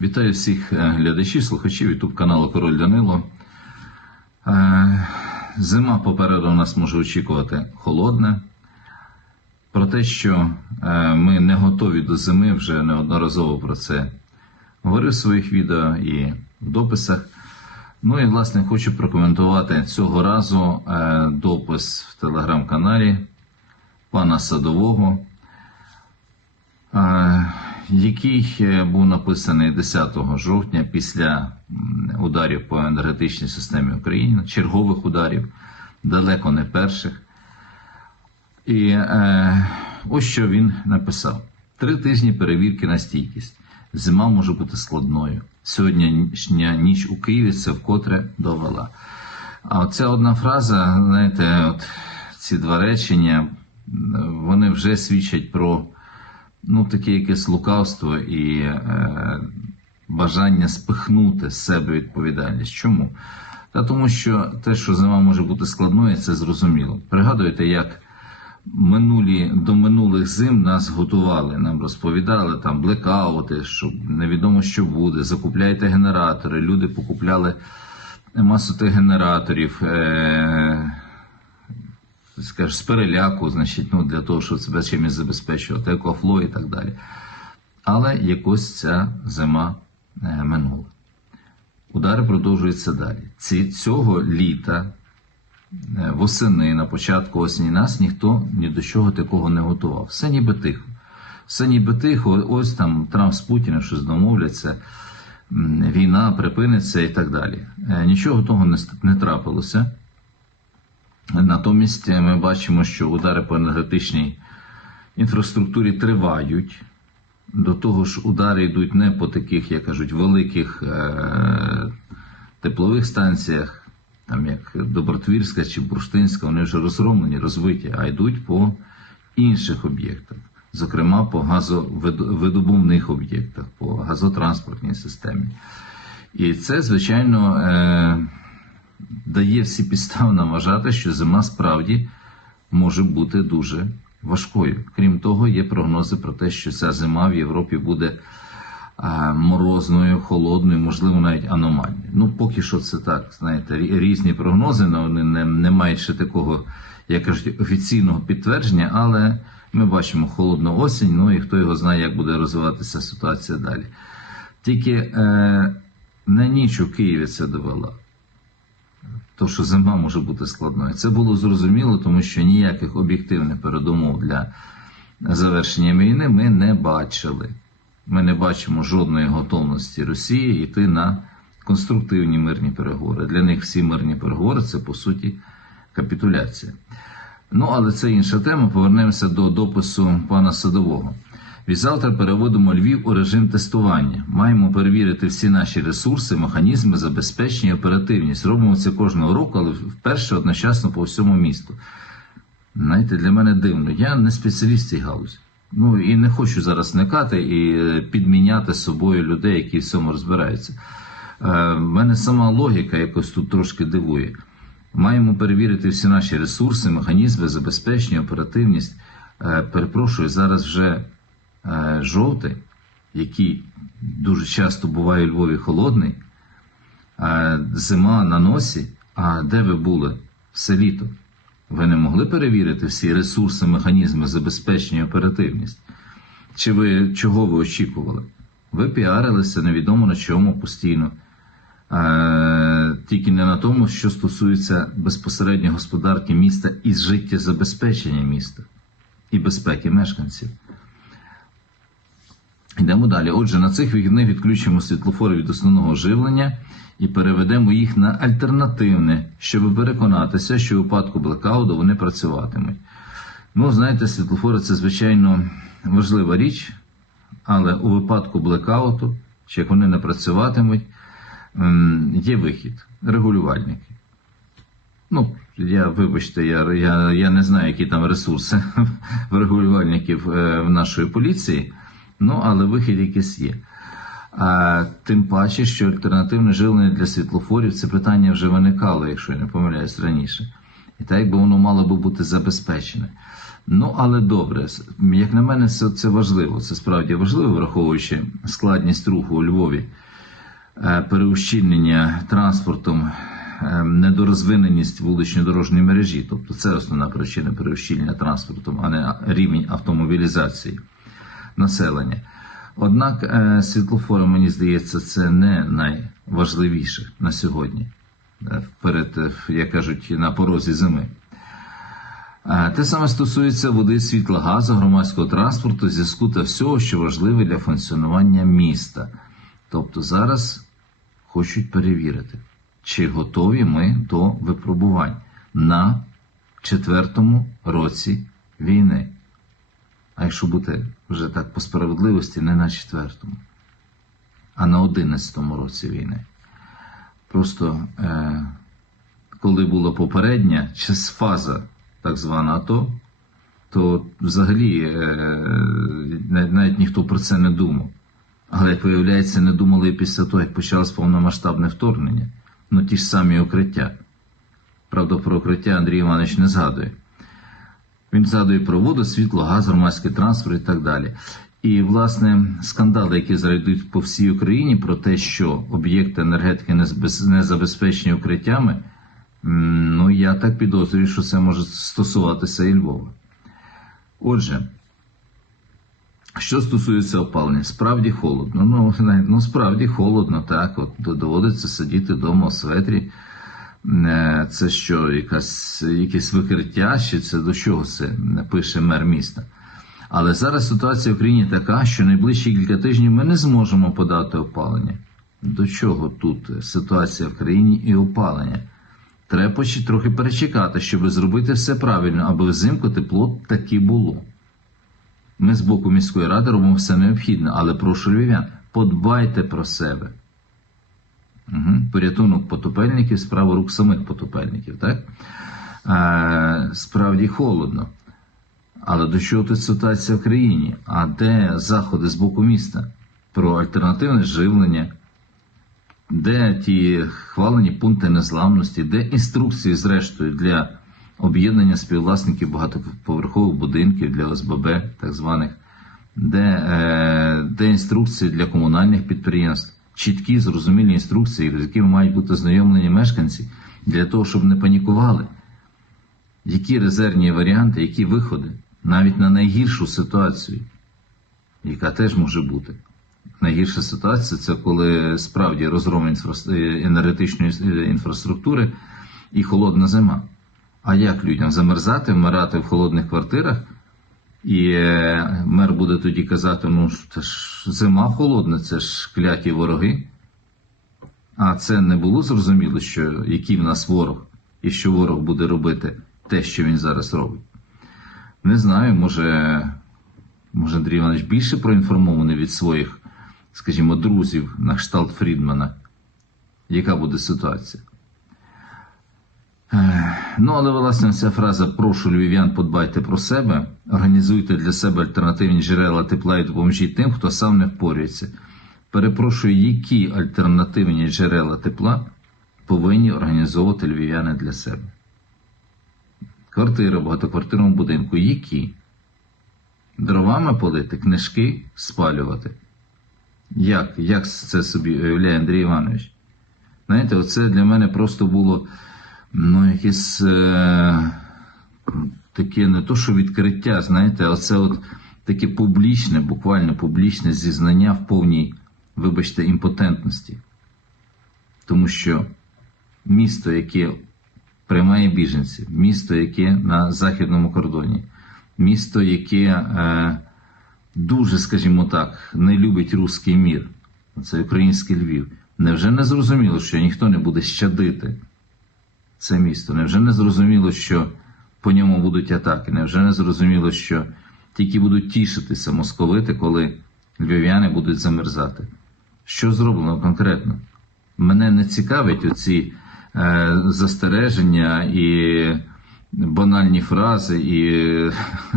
Вітаю всіх е, глядачів, слухачів YouTube каналу Король Данило. Е, Зима попереду нас може очікувати холодне. Про те, що е, ми не готові до зими, вже неодноразово про це говорив в своїх відео і в дописах. Ну і власне хочу прокоментувати цього разу допис в телеграм-каналі пана Садового. Який е, був написаний 10 жовтня після ударів по енергетичній системі України, чергових ударів, далеко не перших. І е, ось що він написав: три тижні перевірки на стійкість. Зима може бути складною. Сьогоднішня ніч у Києві це вкотре довела. А оця одна фраза, знаєте, от ці два речення, вони вже свідчать про ну, таке якесь лукавство і е, бажання спихнути з себе відповідальність. Чому? Та тому що те, що зима може бути складною, це зрозуміло. Пригадуєте, як минулі до минулих зим нас готували, нам розповідали там блекаути, що невідомо що буде, закупляйте генератори. Люди покупляли масу тих генераторів. Е, скажеш, з переляку, значить, ну, для того, щоб себе чимось забезпечувати, екофло і так далі. Але якось ця зима е, минула. Удари продовжуються далі. Ці, цього літа, е, восени, на початку осені, нас ніхто ні до чого такого не готував. Все ніби тихо. Все ніби тихо, ось там Трамп з Путіним щось домовляться, війна припиниться і так далі. Е, Нічого того не, не трапилося. Натомість е, ми бачимо, що удари по енергетичній інфраструктурі тривають. До того ж, удари йдуть не по таких, як кажуть, великих е- теплових станціях, там як Добротвірська чи Бурштинська, вони вже розроблені, розвиті, а йдуть по інших об'єктах, зокрема по газовидобувних об'єктах, по газотранспортній системі. І це, звичайно, е- дає всі підстави нам вважати, що зима справді може бути дуже важкою. Крім того, є прогнози про те, що ця зима в Європі буде морозною, холодною, можливо, навіть аномальною. Ну, поки що це так, знаєте, різні прогнози, але вони не, не мають ще такого, як кажуть, офіційного підтвердження, але ми бачимо холодну осінь, ну і хто його знає, як буде розвиватися ситуація далі. Тільки е, не ніч у Києві це довела. То, що зима може бути складною. Це було зрозуміло, тому що ніяких об'єктивних передумов для завершення війни ми не бачили. Ми не бачимо жодної готовності Росії йти на конструктивні мирні переговори. Для них всі мирні переговори це по суті капітуляція. Ну, але це інша тема. Повернемося до допису пана Садового. Відзавтра переводимо Львів у режим тестування. Маємо перевірити всі наші ресурси, механізми, забезпечення і оперативність. Робимо це кожного року, але вперше одночасно по всьому місту. Знаєте, для мене дивно. Я не спеціаліст цій галузі. Ну і не хочу зараз никати і е, підміняти собою людей, які в цьому розбираються. Е, мене сама логіка якось тут трошки дивує. Маємо перевірити всі наші ресурси, механізми, забезпечення, оперативність. Е, перепрошую, зараз вже жовтий, який дуже часто буває у Львові холодний, е, зима на носі. А де ви були все літо? Ви не могли перевірити всі ресурси, механізми, забезпечення і оперативність? Чи ви чого ви очікували? Ви піарилися невідомо на чому постійно. Е, тільки не на тому, що стосується безпосередньо господарки міста і життєзабезпечення міста і безпеки мешканців. Йдемо далі. Отже, на цих вихідних відключимо світлофори від основного живлення і переведемо їх на альтернативне, щоб переконатися, що у випадку блекауту вони працюватимуть. Ну, знаєте, світлофори це звичайно важлива річ, але у випадку блекауту, чи як вони не працюватимуть, ем, є вихід, регулювальники. Ну, я, вибачте, я, я, я не знаю, які там ресурси в регулювальників е, в нашої поліції, ну, але вихід якийсь є. А, тим паче, що альтернативне живлення для світлофорів це питання вже виникало, якщо я не помиляюсь раніше. І так якби воно мало би бути забезпечене. Ну, але добре, як на мене, це, це важливо. Це справді важливо, враховуючи складність руху у Львові, е, переущільнення транспортом, е, недорозвиненість вуличної дорожньої мережі. Тобто це основна причина переущільнення транспортом, а не рівень автомобілізації населення. Однак е, світлофори, мені здається, це не найважливіше на сьогодні, е, перед, е, як кажуть, на порозі зими. Те саме стосується води, світла, газу, громадського транспорту, зв'язку та всього, що важливе для функціонування міста. Тобто зараз хочуть перевірити, чи готові ми до випробувань на четвертому році війни. А якщо бути вже так по справедливості, не на четвертому, а на одинадцятому році війни. Просто е, коли була попередня фаза так звана АТО, то взагалі е, навіть, навіть ніхто про це не думав. Але, як виявляється, не думали і після того, як почалось повномасштабне вторгнення. Ну ті ж самі укриття. Правда, про укриття Андрій Іванович не згадує. Він згадує про воду, світло, газ, громадський транспорт і так далі. І, власне, скандали, які зараз йдуть по всій Україні, про те, що об'єкти енергетики не забезпечені укриттями, ну я так підозрюю, що це може стосуватися і Львова. Отже, що стосується опалення, справді холодно. Ну, ну справді холодно, так. От доводиться сидіти вдома у светрі. Е, Це що, якась, якесь викриття, чи це до чого це пише мер міста. Але зараз ситуація в країні така, що найближчі кілька тижнів ми не зможемо подати опалення. До чого тут ситуація в країні і опалення? Треба трохи перечекати, щоб зробити все правильно, аби взимку тепло таки було. Ми з боку міської ради робимо все необхідне, але прошу львів'ян, подбайте про себе. Угу. Порятунок потопельників, справа рук самих потопельників, так? Е, справді холодно. Але до чого тут ситуація в країні? А де заходи з боку міста про альтернативне живлення? Де ті хвалені пункти незламності, де інструкції, зрештою, для об'єднання співвласників багатоповерхових будинків для ОСББ, так званих, де, е, де інструкції для комунальних підприємств, чіткі, зрозумілі інструкції, з якими мають бути ознайомлені мешканці, для того, щоб не панікували. Які резервні варіанти, які виходи, навіть на найгіршу ситуацію, яка теж може бути. Найгірша ситуація це коли справді розгром е, енергетичної е, інфраструктури і холодна зима. А як людям замерзати, вмирати в холодних квартирах? І е, мер буде тоді казати: ну це ж зима холодна, це ж кляті вороги. А це не було зрозуміло, що який в нас ворог, і що ворог буде робити те, що він зараз робить. Не знаю, може, може Андрій Іванович більше проінформований від своїх, скажімо, друзів на кшталт Фрідмана. Яка буде ситуація? Ну, але власне ця фраза прошу львів'ян, подбайте про себе, організуйте для себе альтернативні джерела тепла і допоможіть тим, хто сам не впорюється. Перепрошую, які альтернативні джерела тепла повинні організовувати львів'яни для себе? Квартира в багатоквартирному будинку. Які? Дровами полити, книжки спалювати. Як? Як це собі уявляє Андрій Іванович? Знаєте, оце для мене просто було ну, якесь е, таке не то, що відкриття, знаєте, а це от таке публічне, буквально публічне зізнання в повній, вибачте, імпотентності. Тому що місто, яке приймає біженців, місто, яке на західному кордоні, місто, яке е, дуже, скажімо так, не любить руський мір, це український Львів. Невже не зрозуміло, що ніхто не буде щадити це місто? Невже не зрозуміло, що по ньому будуть атаки? Невже не зрозуміло, що тільки будуть тішитися московити, коли львів'яни будуть замерзати? Що зроблено конкретно? Мене не цікавить оці е, застереження і банальні фрази, і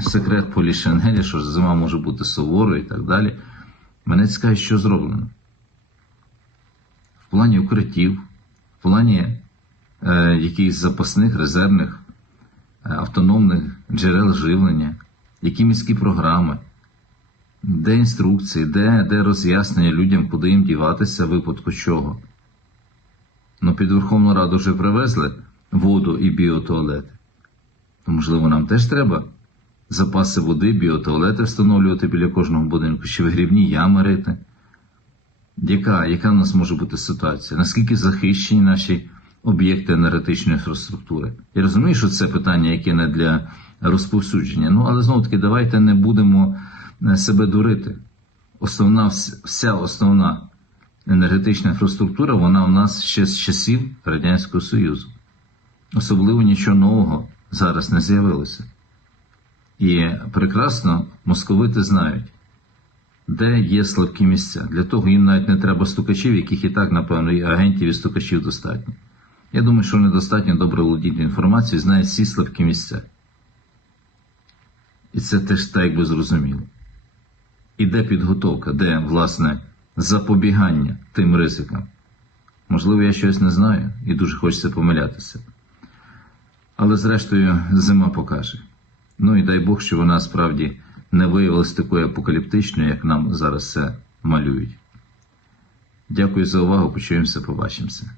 секрет Полішинеля, що зима може бути суворою і так далі. Мене цікавить, що зроблено. В плані укриттів, в плані е, якихось запасних резервних автономних джерел живлення, які міські програми, де інструкції, де, де роз'яснення людям, куди їм діватися випадку чого. Ну, під Верховну Раду вже привезли воду і біотуалети. То, можливо, нам теж треба запаси води, біотуалети встановлювати біля кожного будинку, чи вигрібні ями рити. Яка, яка в нас може бути ситуація? Наскільки захищені наші об'єкти енергетичної інфраструктури? Я розумію, що це питання, яке не для розповсюдження. Ну, але знову таки, давайте не будемо е, себе дурити. Основна, вся основна енергетична інфраструктура, вона у нас ще з часів Радянського Союзу. Особливо нічого нового зараз не з'явилося. І прекрасно московити знають, де є слабкі місця. Для того їм навіть не треба стукачів, яких і так, напевно, і агентів і стукачів достатньо. Я думаю, що вони достатньо добре володіти інформацією, знають всі слабкі місця. І це теж так якби зрозуміло. І де підготовка, де, власне, запобігання тим ризикам. Можливо, я щось не знаю і дуже хочеться помилятися. Але зрештою зима покаже. Ну і дай Бог, що вона справді не виявилась такою апокаліптичною, як нам зараз це малюють. Дякую за увагу. Почуємося, побачимося.